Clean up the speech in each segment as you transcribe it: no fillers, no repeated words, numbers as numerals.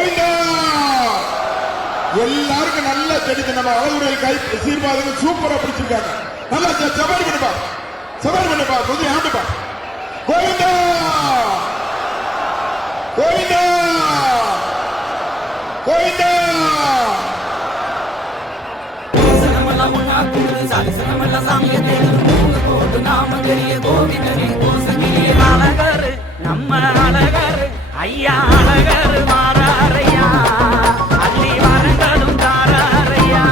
கோவிந்தா. எல்லாருக்கும் நல்லா தெரிஞ்சு நம்ம அவருடைய கை சீர்வாதம் சூப்பரா பிடிச்சிருக்காங்க. நல்லா சவாரி பண்ணுப்பா, சவாரி பண்ணுப்பா, கொஞ்சம் ஆண்டுப்பா. கோவிந்தா கோவிந்தா கோவிந்தா. அழகரு நம்ம அழகரு ஐயா அழகரு மாறாரையா அள்ளி வரங்களும் தாராரையா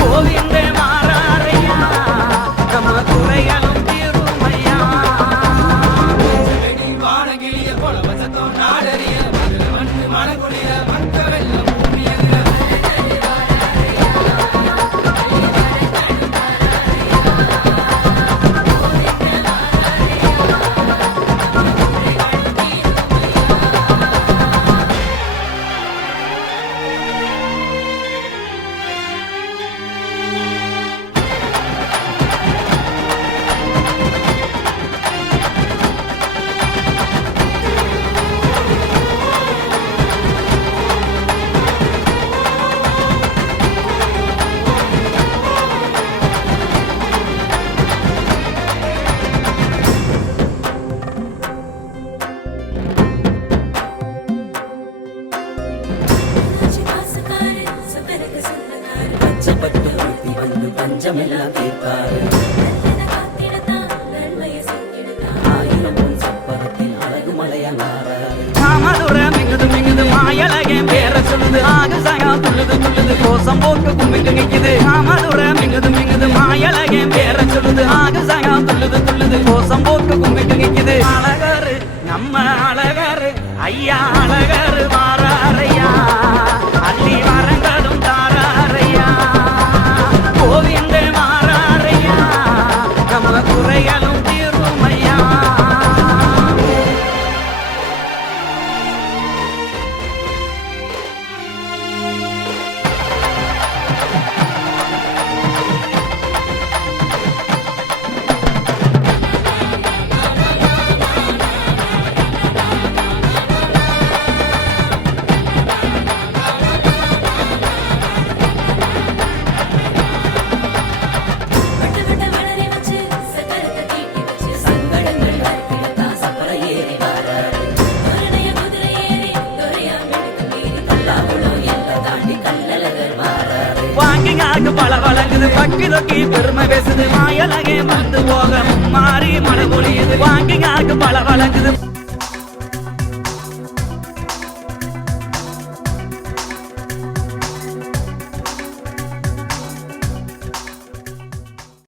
கோவிந்த மாறாரையா நம்ம குறைகளும் தீருமையா வானகிளிய போல வசத்தோம் நாடறிய வந்து மனக்குளிய மக்கள் பஞ்சமெல்லாம் தீர்ப்பாரு ஆயிரம் பொன் சப்பரத்தில் அழகு மலையங்காராரு மாமதுரம் மிங்குது மிங்குது மாயலகே பேர சொல்லுது ஆகு சகா துள்ளுது துள்ளுது கோசம் போக்கு கும்பிட்டு நிக்குது மாமதுரம் மிங்குது மிங்குது மாயலகே பேர சொல்லுது ஆகு சகா துள்ளுது துள்ளுது கோசம் போக்கு கும்பிட்டு நிக்குது அழகரு நம்ம அழகரு ஐயா அழகரு மாறாரையா அள்ளி வரங்களும் தாராரையா கோவிந்த மாறாரையா நம்ம குறைகளும் தீருமையா பல வழங்குது பக்கி தொக்கி பெருமை பேசுது மாயலகே வந்து போக மாறி மழை பொழியுது வாங்கிங்காக்கு பல வழங்குது